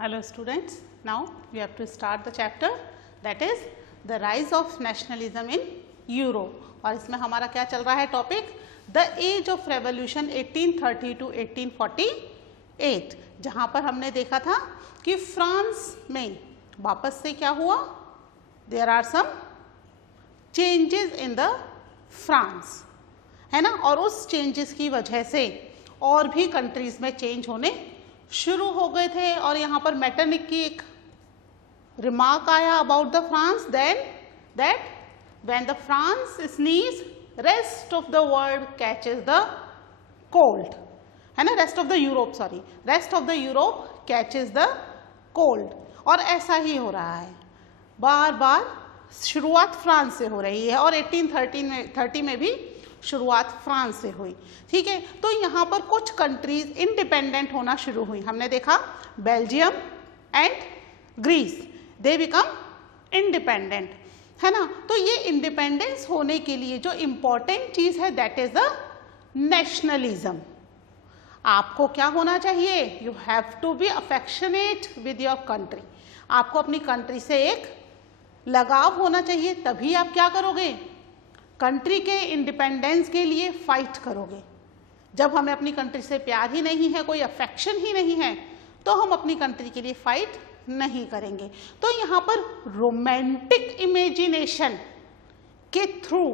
Hello students, now we have to start the chapter that is the rise of nationalism in Europe और इसमें हमारा क्या चल रहा है topic the age of revolution 1830 to 1848 जहाँ पर हमने देखा था कि फ्रांस में वापस से क्या हुआ there are some changes in the France है ना और उस चेंजेस की वजह से और भी कंट्रीज में चेंज होने शुरू हो गए थे और यहाँ पर मेटरनिक की एक रिमार्क आया about the France then that when the France sneeze rest of the world catches the cold है ना rest of the Europe catches the cold और ऐसा ही हो रहा है बार बार शुरुआत फ्रांस से हो रही है और 1830 में भी शुरुआत फ्रांस से हुई। ठीक है, तो यहाँ पर कुछ कंट्रीज इंडिपेंडेंट होना शुरू हुई। हमने देखा Belgium and Greece they become independent है ना। तो ये इंडिपेंडेंस होने के लिए जो इम्पोर्टेंट चीज है दैट इज द नेशनलिज्म। आपको क्या होना चाहिए? You have to be affectionate with your country. आपको अपनी कंट्री से एक लगाव होना चाहिए, तभी आप क्या करोगे? कंट्री के इंडिपेंडेंस के लिए फाइट करोगे। जब हमें अपनी कंट्री से प्यार ही नहीं है, कोई अफेक्शन ही नहीं है, तो हम अपनी कंट्री के लिए फाइट नहीं करेंगे। तो यहाँ पर रोमांटिक इमेजिनेशन के थ्रू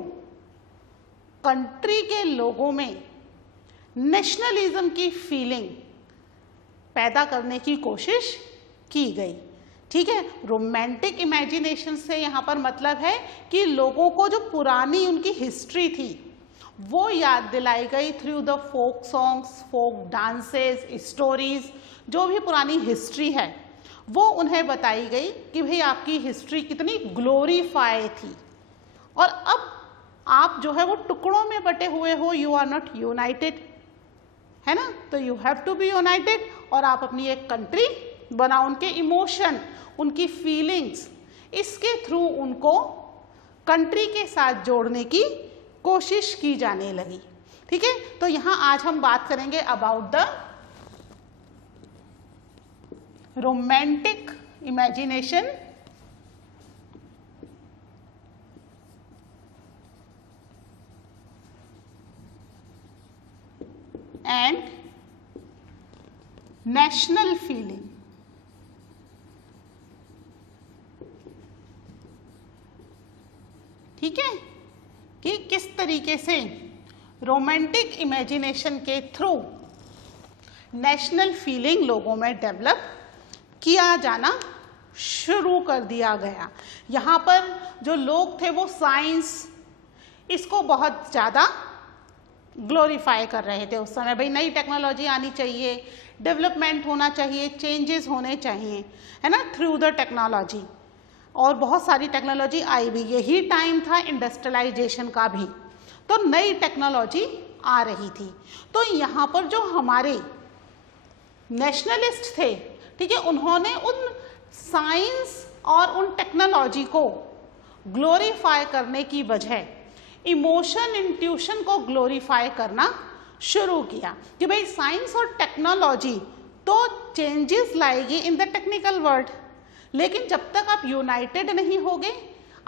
कंट्री के लोगों में नेशनलिज्म की फीलिंग पैदा करने की कोशिश की गई। ठीक है, रोमांटिक इमेजिनेशन से यहाँ पर मतलब है कि लोगों को जो पुरानी उनकी हिस्ट्री थी वो याद दिलाई गई through the folk songs, folk dances, stories. जो भी पुरानी हिस्ट्री है वो उन्हें बताई गई कि भाई आपकी हिस्ट्री कितनी ग्लोरीफाई थी और अब आप जो है वो टुकड़ों में बटे हुए हो, यू आर नॉट यूनाइटेड है ना। तो you have to be united और आप अपनी एक कंट्री बनाओ। उनके इमोशन, उनकी फीलिंग्स, इसके थ्रू उनको कंट्री के साथ जोड़ने की कोशिश की जाने लगी। ठीक है, तो यहां आज हम बात करेंगे about the romantic imagination and national feeling. ठीक है, कि किस तरीके से रोमांटिक इमेजिनेशन के थ्रू नेशनल फीलिंग लोगों में डेवलप किया जाना शुरू कर दिया गया। यहाँ पर जो लोग थे वो साइंस इसको बहुत ज़्यादा ग्लोरीफाई कर रहे थे उस समय। भाई नई टेक्नोलॉजी आनी चाहिए, डेवलपमेंट होना चाहिए, चेंजेस होने चाहिए है ना थ्रू द टेक्नोलॉजी। और बहुत सारी टेक्नोलॉजी आई भी, यही टाइम था इंडस्ट्रियलाइजेशन का भी, तो नई टेक्नोलॉजी आ रही थी। तो यहाँ पर जो हमारे नेशनलिस्ट थे, ठीक है, उन्होंने उन साइंस और उन टेक्नोलॉजी को ग्लोरीफाई करने की बजाय इमोशन, इंट्यूशन को ग्लोरीफाई करना शुरू किया कि भाई साइंस और टेक्नोलॉजी तो चेंजेस लाएगी इन द टेक्निकल वर्ल्ड, लेकिन जब तक आप यूनाइटेड नहीं होगे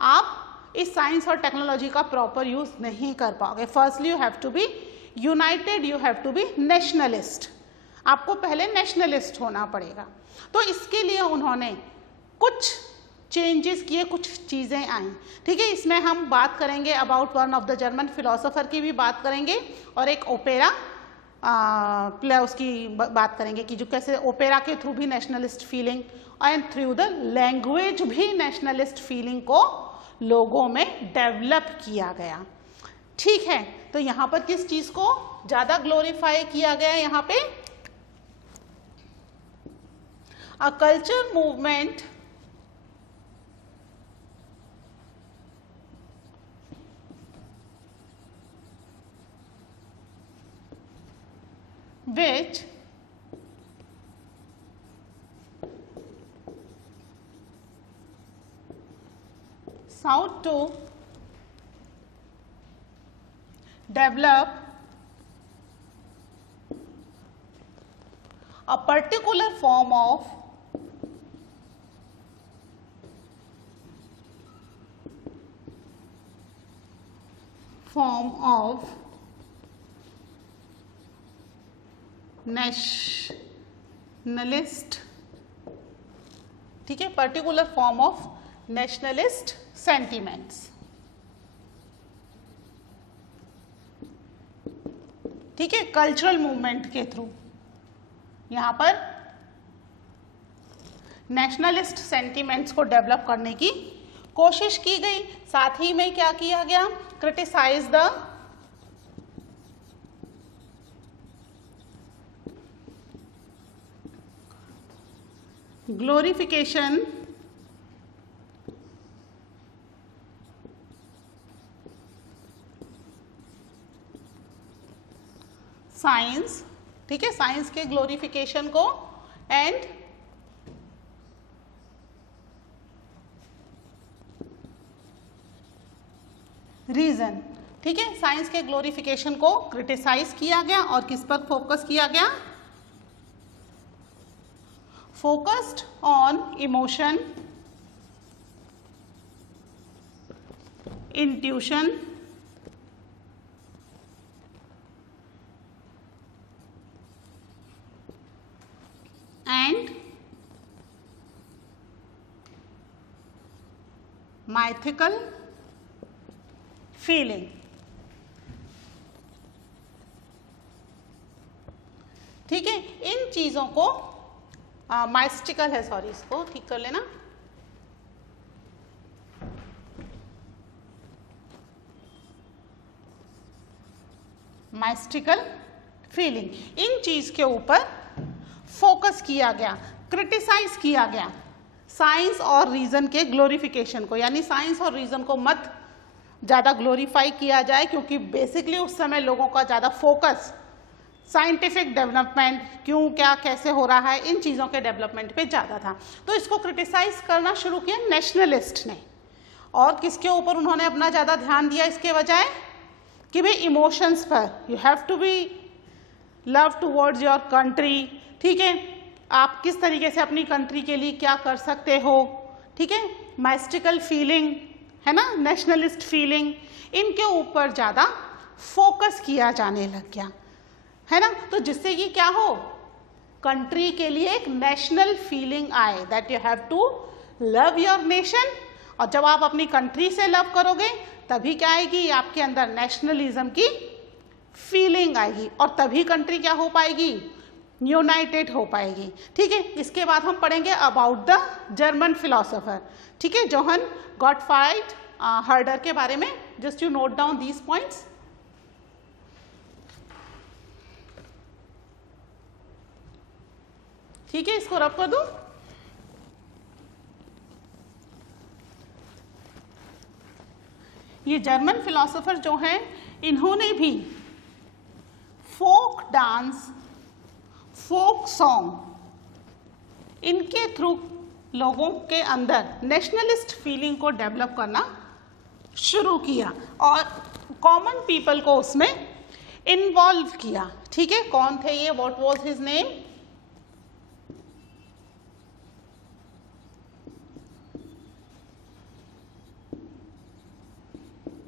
आप इस साइंस और टेक्नोलॉजी का प्रॉपर यूज नहीं कर पाओगे। Firstly you have to be united, you have to be nationalist. आपको पहले नेशनलिस्ट होना पड़ेगा। तो इसके लिए उन्होंने कुछ चेंजेस किए, कुछ चीज़ें आई। ठीक है, इसमें हम बात करेंगे about one of the German philosopher की भी बात करेंगे और एक ओपेरा प्ले उसकी बात करेंगे कि जो कैसे ओपेरा के थ्रू भी nationalist feeling and through the language भी नेशनलिस्ट फीलिंग को लोगों में डेवलप किया गया। ठीक है, तो यहाँ पर किस चीज़ को ज़्यादा ग्लोरीफाई किया गया? यहाँ पे a culture movement which sought to develop a particular form of form of nationalist, ठीक है, particular form of nationalist sentiments, ठीक है, कल्चरल मूवमेंट के थ्रू यहां पर नेशनलिस्ट सेंटिमेंट्स को डेवलप करने की कोशिश की गई। साथ ही में क्या किया गया, क्रिटिसाइज द ग्लोरिफिकेशन साइंस, ठीक है, साइंस के ग्लोरिफिकेशन को एंड रीजन, ठीक है, साइंस के ग्लोरिफिकेशन को क्रिटिसाइज किया गया और किस पर फोकस किया गया, focused on emotion, intuition and mythical feeling. ठीक है, इन चीजों को माइस्टिकल है, सॉरी, इसको ठीक कर लेना, माइस्टिकल फीलिंग, इन चीज के ऊपर फोकस किया गया, क्रिटिसाइज किया गया साइंस और रीजन के ग्लोरिफिकेशन को, यानी साइंस और रीजन को मत ज़्यादा ग्लोरीफाई किया जाए, क्योंकि बेसिकली उस समय लोगों का ज़्यादा फोकस साइंटिफिक डेवलपमेंट, क्यों क्या कैसे हो रहा है, इन चीज़ों के डेवलपमेंट पे ज़्यादा था। तो इसको क्रिटिसाइज करना शुरू किया नेशनलिस्ट ने, और किसके ऊपर उन्होंने अपना ज़्यादा ध्यान दिया इसके बजाय, कि भाई इमोशंस पर, you have to be love towards your country, ठीक है, आप किस तरीके से अपनी कंट्री के लिए क्या कर सकते हो, ठीक है, माइस्टिकल फीलिंग है ना, नेशनलिस्ट फीलिंग, इनके ऊपर ज़्यादा फोकस किया जाने लग गया, है ना। तो जिससे कि क्या हो, कंट्री के लिए एक नेशनल फीलिंग आए, that you have to love your nation, और जब आप अपनी कंट्री से लव करोगे तभी क्या आएगी, आपके अंदर नेशनलिज्म की फीलिंग आएगी, और तभी कंट्री क्या हो पाएगी, यूनाइटेड हो पाएगी। ठीक है, इसके बाद हम पढ़ेंगे अबाउट द जर्मन फिलोसोफर, ठीक है, जोहन गॉटफ्राइड हर्डर के बारे में। Just you note down these points. ठीक है, इसको रब कर दूं। ये जर्मन फिलोसोफर जो हैं, इन्होंने भी फोक डांस, फोक सॉन्ग, इनके थ्रू लोगों के अंदर नेशनलिस्ट फीलिंग को डेवलप करना शुरू किया और कॉमन पीपल को उसमें इन्वॉल्व किया। ठीक है, कौन थे ये, what was his name,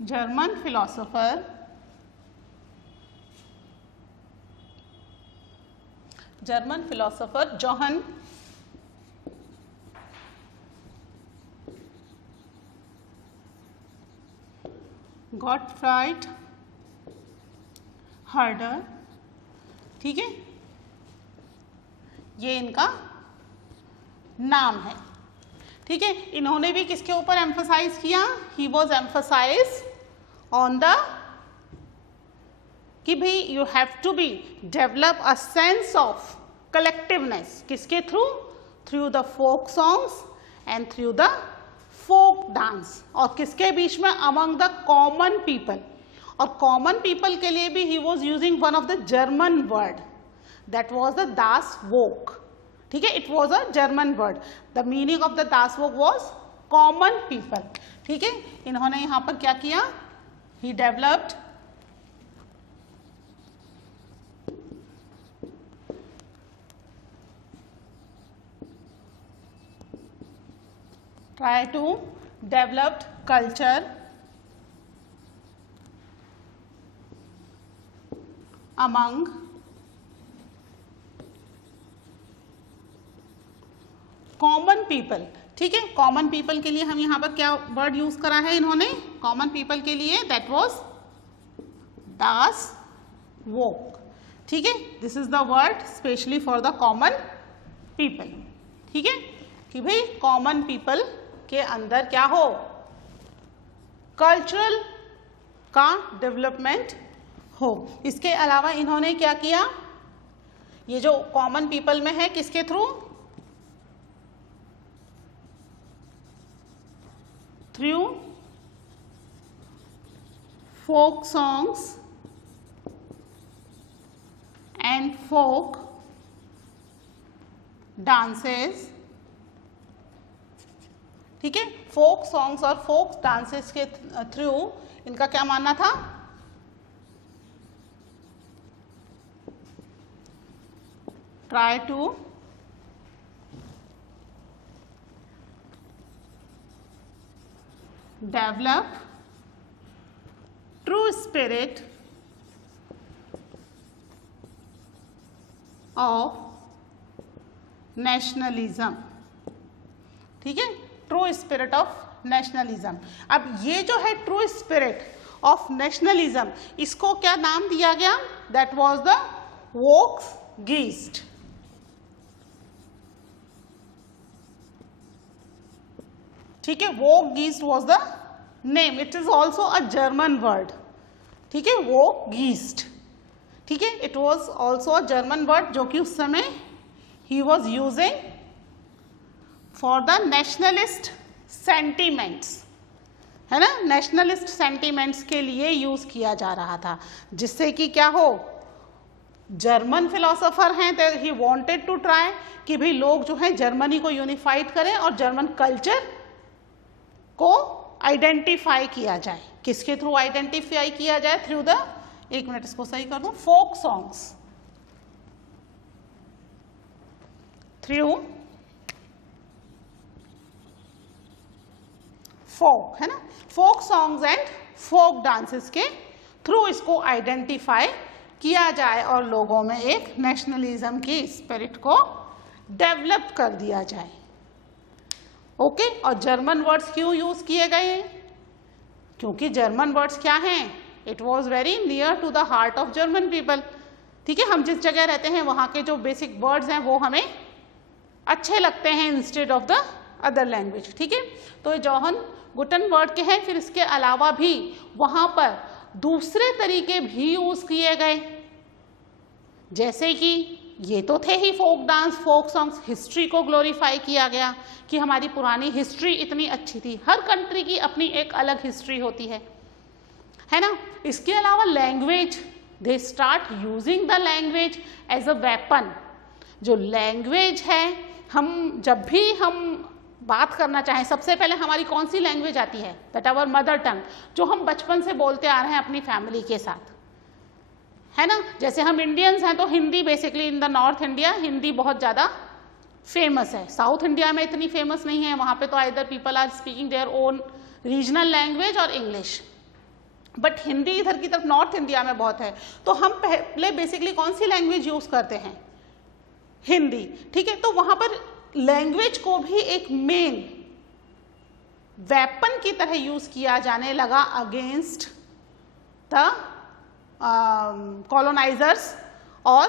German philosopher Johan Gottfried हर्डर। ठीक है, ये इनका नाम है। ठीक है, इन्होंने भी किसके ऊपर एम्फसाइज किया, he was emphasise on the कि भाई you have to be develop a sense of collectiveness, किसके through, through the folk songs and through the folk dance, और किसके बीच में, अमंग द कॉमन पीपल, और कॉमन पीपल के लिए भी he was using one of the German word, that was the das Volk. ठीक है, it was a German word, the meaning of the das woke was common people. ठीक है, इन्होंने यहां पर क्या किया, he developed try to develop culture among common people. ठीक है, कॉमन पीपल के लिए हम यहाँ पर क्या वर्ड यूज करा है इन्होंने कॉमन पीपल के लिए, दैट वॉज दास वोक। ठीक है, this is the word specially for the common people. ठीक है, कि भाई कॉमन पीपल के अंदर क्या हो, कल्चरल का डेवलपमेंट हो। इसके अलावा इन्होंने क्या किया, ये जो कॉमन पीपल में है किसके through, through folk songs and folk dances. ठीक है, फोक सॉन्ग्स और फोक डांसेस के थ्रू इनका क्या मानना था, try to develop true spirit of nationalism. ठीक है, ट्रू स्पिरिट ऑफ नेशनलिज्म। अब ये जो है ट्रू स्पिरिट ऑफ नेशनलिज्म, इसको क्या नाम दिया गया, that was the Volksgeist. ठीक है, Volksgeist was the name, it is also a German word. ठीक है, वोक गीस्ट। ठीक है, it was also a German word जो कि उस समय ही was using for the nationalist sentiments, है ना, नेशनलिस्ट सेंटीमेंट्स के लिए यूज किया जा रहा था, जिससे कि क्या हो, जर्मन फिलोसोफर हैं तो ही वांटेड टू ट्राई कि भाई लोग जो है जर्मनी को यूनिफाइड करें और जर्मन कल्चर को आइडेंटिफाई किया जाए। किसके थ्रू आइडेंटिफाई किया जाए, थ्रू द, एक मिनट इसको सही कर दूं, फोक सॉन्ग्स, थ्रू फोक, है ना, folk songs and folk dances के थ्रू इसको आइडेंटिफाई किया जाए और लोगों में एक नेशनलिज्म की स्पिरिट को डेवलप कर दिया जाए। ओके, और जर्मन वर्ड्स क्यों यूज किए गए, क्योंकि जर्मन वर्ड्स क्या हैं, it was very near to the heart of German people. ठीक है, हम जिस जगह रहते हैं वहाँ के जो बेसिक वर्ड्स हैं वो हमें अच्छे लगते हैं instead of the other language. ठीक है, तो ये जॉहन गुटेनबर्ग के हैं। फिर इसके अलावा भी वहाँ पर दूसरे तरीके भी यूज किए गए, जैसे कि ये तो थे ही folk dance, folk songs, history को ग्लोरीफाई किया गया कि हमारी पुरानी हिस्ट्री इतनी अच्छी थी। हर कंट्री की अपनी एक अलग हिस्ट्री होती है ना। इसके अलावा language, they start using the language as a weapon. जो लैंग्वेज है, हम जब भी हम बात करना चाहें, सबसे पहले हमारी कौन सी लैंग्वेज आती है, दैट आवर मदर टंग, जो हम बचपन से बोलते आ रहे हैं अपनी फैमिली के साथ, है ना। जैसे हम इंडियंस हैं तो Hindi, basically in the north India Hindi बहुत ज़्यादा फेमस है। साउथ इंडिया में इतनी फेमस नहीं है, वहाँ पे तो either people are speaking their own regional language और इंग्लिश, बट हिंदी इधर की तरफ नॉर्थ इंडिया में बहुत है। तो हम पहले बेसिकली कौन सी लैंग्वेज यूज़ करते हैं, हिंदी। ठीक है, तो वहाँ पर लैंग्वेज को भी एक मेन वेपन की तरह यूज किया जाने लगा अगेंस्ट द कॉलोनाइजर्स और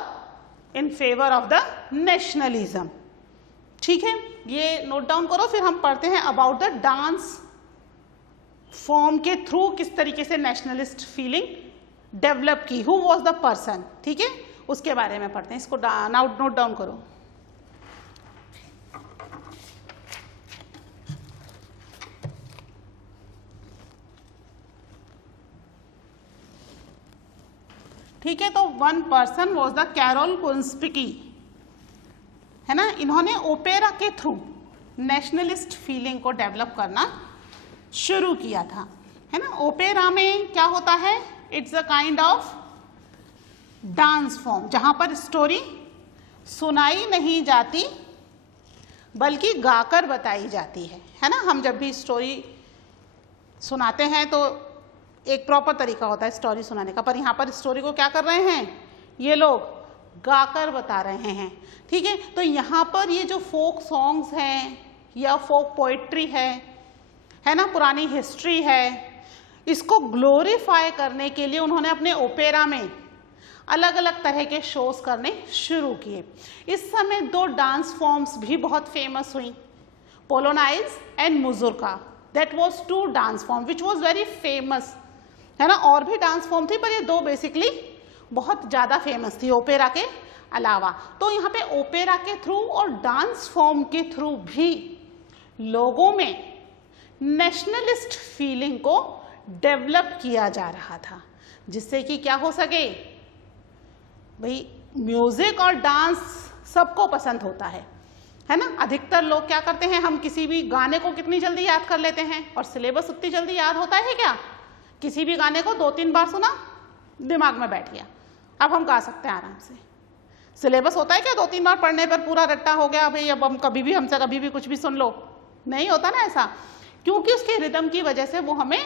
in favour of the nationalism. ठीक है, ये नोट डाउन करो। फिर हम पढ़ते हैं अबाउट द डांस फॉर्म के थ्रू किस तरीके से नेशनलिस्ट फीलिंग डेवलप की, हु वॉज द पर्सन। ठीक है, उसके बारे में पढ़ते हैं। इसको नोट डाउन करो। ठीक है, तो one person was the Karol Kurpinski, है ना। इन्होंने ओपेरा के थ्रू नेशनलिस्ट फीलिंग को डेवलप करना शुरू किया था, है ना। ओपेरा में क्या होता है, it's a kind of dance form जहां पर स्टोरी सुनाई नहीं जाती बल्कि गाकर बताई जाती है ना। हम जब भी स्टोरी सुनाते हैं तो एक प्रॉपर तरीका होता है स्टोरी सुनाने का, पर यहाँ पर स्टोरी को क्या कर रहे हैं, ये लोग गाकर बता रहे हैं। ठीक है, तो यहाँ पर ये जो फोक सॉन्ग्स हैं या फोक पोइट्री है ना, पुरानी हिस्ट्री है, इसको ग्लोरीफाई करने के लिए उन्होंने अपने ओपेरा में अलग अलग तरह के शोज करने शुरू किए। इस समय दो डांस फॉर्म्स भी बहुत फेमस हुई, polonaise and mazurka. That was two dance form which was very famous, है ना। और भी डांस फॉर्म थी पर ये दो बेसिकली बहुत ज़्यादा फेमस थी ओपेरा के अलावा। तो यहाँ पे ओपेरा के थ्रू और डांस फॉर्म के थ्रू भी लोगों में नेशनलिस्ट फीलिंग को डेवलप किया जा रहा था, जिससे कि क्या हो सके भाई, म्यूजिक और डांस सबको पसंद होता है ना। अधिकतर लोग क्या करते हैं, हम किसी भी गाने को कितनी जल्दी याद कर लेते हैं, और सिलेबस उतनी जल्दी याद होता है क्या? किसी भी गाने को 2-3 बार सुना, दिमाग में बैठ गया, अब हम गा सकते हैं आराम से। सिलेबस होता है क्या 2-3 बार पढ़ने पर पूरा रट्टा हो गया भाई, अब हम कभी भी हमसे कभी भी कुछ भी सुन लो? नहीं होता ना ऐसा, क्योंकि उसके रिदम की वजह से वो हमें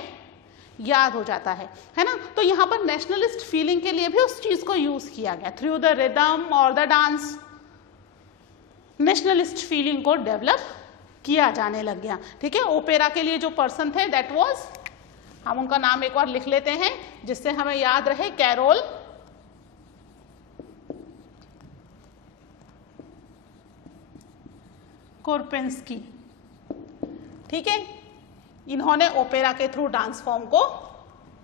याद हो जाता है ना। तो यहाँ पर नेशनलिस्ट फीलिंग के लिए भी उस चीज को यूज किया गया, थ्रू द रिदम और द डांस नेशनलिस्ट फीलिंग को डेवलप किया जाने लग गया। ठीक है, ओपेरा के लिए जो पर्सन थे दैट वाज, हम उनका नाम एक बार लिख लेते हैं जिससे हमें याद रहे, कैरोल कोरपेंस्की। ठीक है, इन्होंने ओपेरा के थ्रू डांस फॉर्म को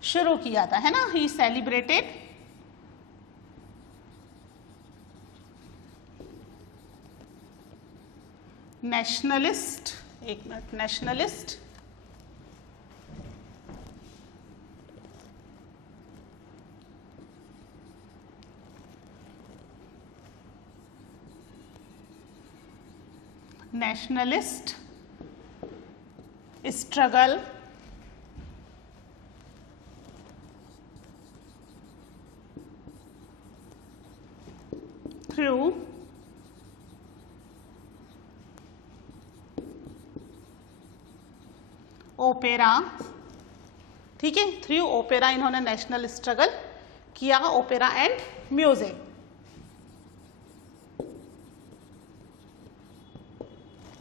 शुरू किया था, है ना। ही सेलिब्रेटेड नेशनलिस्ट, एक minute, nationalist nationalist struggle through opera. ठीक है, थ्रू ओपेरा इन्होंने नेशनल स्ट्रगल किया, ओपेरा एंड म्यूजिक।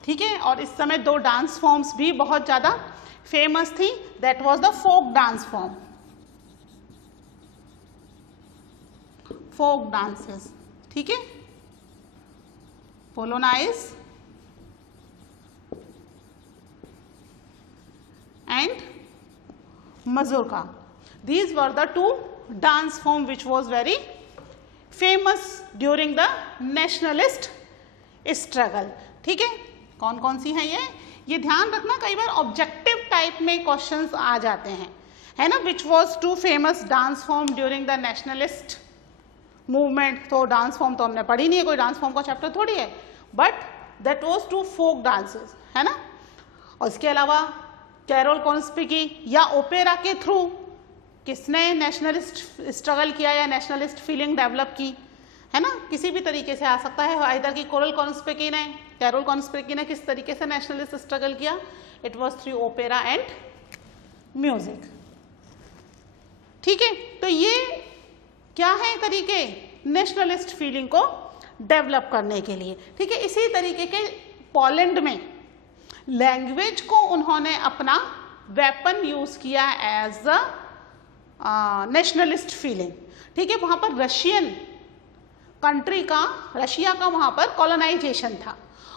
ठीक है, और इस समय दो डांस फॉर्म्स भी बहुत ज्यादा फेमस थी, that was the folk dance form, folk dances. ठीक है, पोलोनाइज and mazurka. These were the two dance form which was very famous during the nationalist struggle. ठीक है, कौन कौन सी हैं ये ध्यान रखना, कई बार ऑब्जेक्टिव टाइप में क्वेश्चंस आ जाते हैं, है ना। Which was two famous dance form during the nationalist movement. तो डांस फॉर्म तो हमने पढ़ी नहीं है, कोई डांस फॉर्म का चैप्टर थोड़ी है, but that was two folk dances, है ना। और इसके अलावा कैरोल कोरपेंस्की या ओपेरा के थ्रू किसने नेशनलिस्ट स्ट्रगल किया या नेशनलिस्ट फीलिंग डेवलप की, है ना। किसी भी तरीके से आ सकता है, आइदर कि कैरोल कोरपेंस्की ने किस तरीके से नेशनलिस्ट स्ट्रगल किया, it was through opera and music. ठीक है, तो ये क्या है तरीके नेशनलिस्ट फीलिंग को डेवलप करने के लिए। ठीक है, इसी तरीके के पोलैंड में लैंग्वेज को उन्होंने अपना वेपन यूज किया एज अ नेशनलिस्ट फीलिंग। ठीक है, वहां पर रशिया का वहां पर कॉलोनाइजेशन था,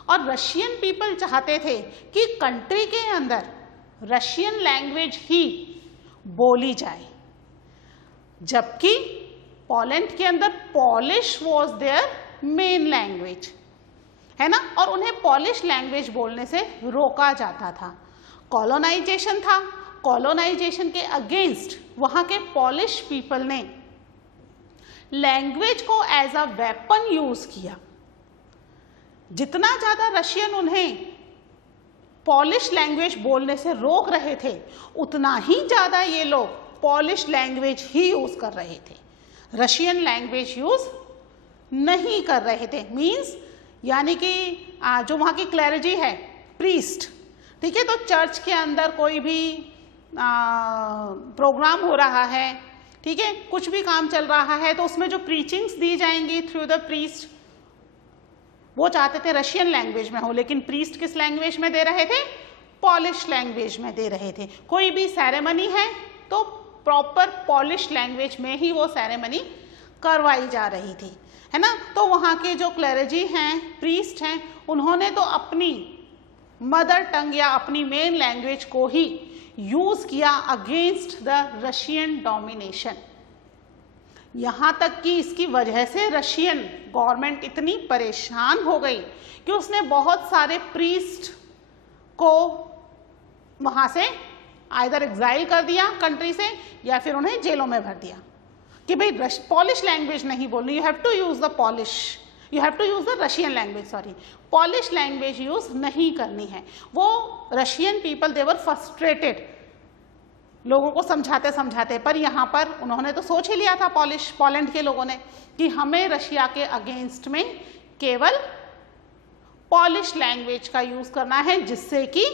और रशियन पीपल चाहते थे कि कंट्री के अंदर रशियन लैंग्वेज ही बोली जाए, जबकि पोलैंड के अंदर Polish was their main language, है ना। और उन्हें पॉलिश लैंग्वेज बोलने से रोका जाता था। कॉलोनाइजेशन था, कॉलोनाइजेशन के अगेंस्ट वहां के पॉलिश पीपल ने लैंग्वेज को एज अ वेपन यूज किया। जितना ज्यादा रशियन उन्हें पॉलिश लैंग्वेज बोलने से रोक रहे थे, उतना ही ज्यादा ये लोग पॉलिश लैंग्वेज ही यूज कर रहे थे, रशियन लैंग्वेज यूज नहीं कर रहे थे। मीन्स यानी कि जो वहाँ की क्लैरिजी है, प्रीस्ट, ठीक है, तो चर्च के अंदर कोई भी प्रोग्राम हो रहा है ठीक है, कुछ भी काम चल रहा है तो उसमें जो प्रीचिंग्स दी जाएंगी थ्रू द प्रीस्ट, वो चाहते थे रशियन लैंग्वेज में हो, लेकिन प्रीस्ट किस लैंग्वेज में दे रहे थे? पॉलिश लैंग्वेज में दे रहे थे। कोई भी सेरेमनी है तो प्रॉपर पॉलिश लैंग्वेज में ही वो सेरेमनी करवाई जा रही थी, है ना। तो वहाँ के जो क्लेरेजी हैं, प्रीस्ट हैं, उन्होंने तो अपनी मदर टंग या अपनी मेन लैंग्वेज को ही यूज किया अगेंस्ट द रशियन डोमिनेशन। यहाँ तक कि इसकी वजह से रशियन गवर्नमेंट इतनी परेशान हो गई कि उसने बहुत सारे प्रीस्ट को वहाँ से आइदर एग्जाइल कर दिया कंट्री से, या फिर उन्हें जेलों में भर दिया कि भाई पॉलिश लैंग्वेज नहीं बोलनी, you have to use the Polish, you have to use the Russian language, sorry, Polish language use नहीं करनी है। वो Russian people they were frustrated, लोगों को समझाते समझाते, पर यहाँ पर उन्होंने तो सोच ही लिया था पोलैंड के लोगों ने कि हमें रशिया के अगेंस्ट में केवल पॉलिश लैंग्वेज का यूज करना है, जिससे कि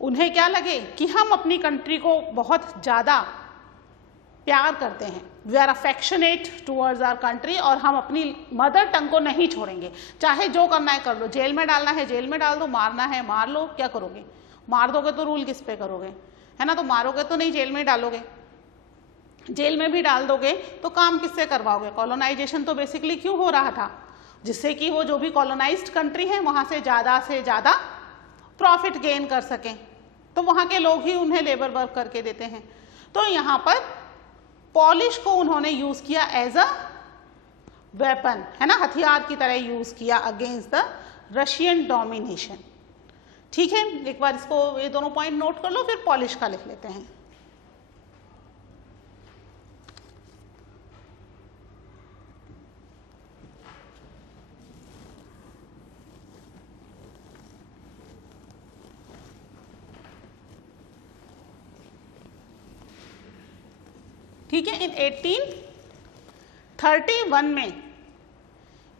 उन्हें क्या लगे कि हम अपनी कंट्री को बहुत ज़्यादा प्यार करते हैं, we are affectionate towards our country, और हम अपनी मदर टंग को नहीं छोड़ेंगे, चाहे जो करना है कर लो, जेल में डालना है जेल में डाल दो, मारना है मार लो, क्या करोगे? मार दोगे तो रूल किस पे करोगे, है ना। तो मारोगे तो नहीं, जेल में डालोगे, जेल में भी डाल दोगे तो काम किससे करवाओगे? कॉलोनाइजेशन तो बेसिकली क्यों हो रहा था? जिससे कि वो जो भी कॉलोनाइज्ड कंट्री है वहाँ से ज़्यादा प्रॉफिट गेन कर सकें, तो वहाँ के लोग ही उन्हें लेबर वर्क करके देते हैं। तो यहाँ पर पॉलिश को उन्होंने यूज किया एज अ वेपन, है ना, हथियार की तरह यूज किया अगेंस्ट द रशियन डोमिनेशन। ठीक है, एक बार इसको ये दोनों पॉइंट नोट कर लो, फिर पॉलिश का लिख लेते हैं। ठीक है, इन 1831 में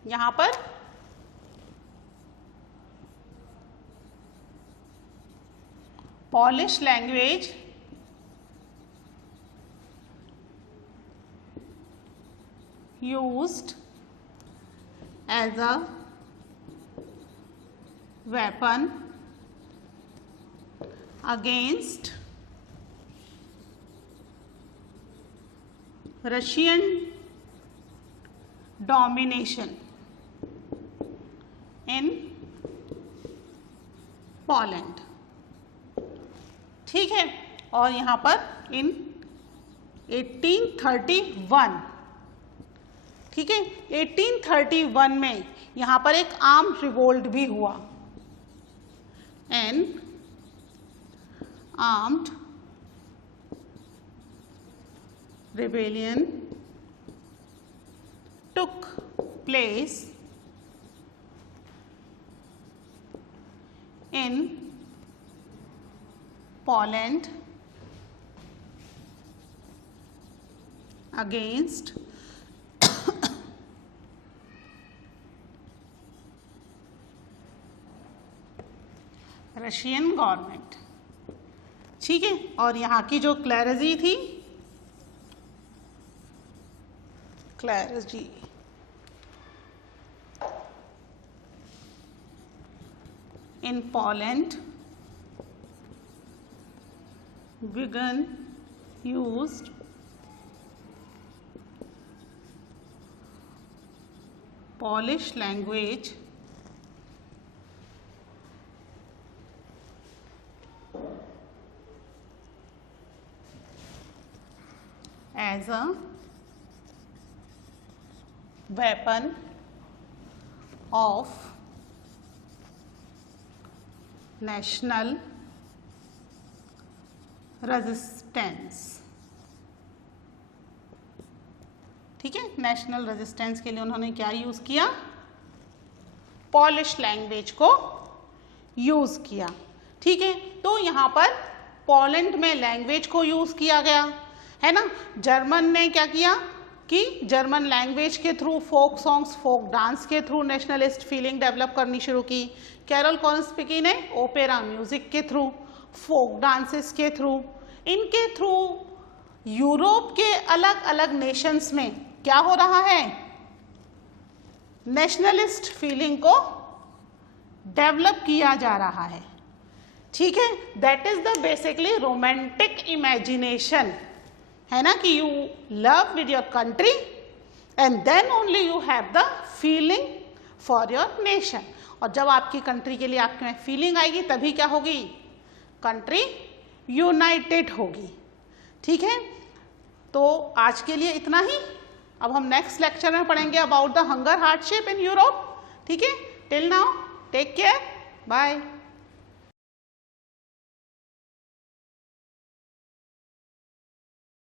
यहां पर polish language used as a weapon against Russian domination in Poland. ठीक है, और यहाँ पर इन 1831, ठीक है, 1831 में यहाँ पर एक आर्म रिवोल्ट भी हुआ, N armed rebellion took place in Poland against Russian government. ठीक है, और यहाँ की जो क्लेरेजी थी, clergy in Poland began used Polish language as a weapon of national resistance। ठीक है, नेशनल रेजिस्टेंस के लिए उन्होंने क्या यूज किया? पॉलिश लैंग्वेज को यूज किया। ठीक है, तो यहाँ पर पोलैंड में लैंग्वेज को यूज किया गया, है ना। जर्मन ने क्या किया कि जर्मन लैंग्वेज के through folk songs, folk dance के थ्रू नेशनलिस्ट फीलिंग डेवलप करनी शुरू की। कैरल कॉन्स्पिकी ने ओपेरा म्यूजिक के थ्रू, फोक डांसेस के थ्रू, इनके थ्रू यूरोप के अलग अलग नेशंस में क्या हो रहा है, नेशनलिस्ट फीलिंग को डेवलप किया जा रहा है, ठीक है। That is the basically romantic imagination, है ना, कि you love with your country and then only you have the feeling for your nation. और जब आपकी कंट्री के लिए आपके में फीलिंग आएगी तभी क्या होगी, कंट्री यूनाइटेड होगी, ठीक है। तो आज के लिए इतना ही। अब हम नेक्स्ट लेक्चर में पढ़ेंगे about the hunger hardship in Europe, ठीक है। Till now take care, bye.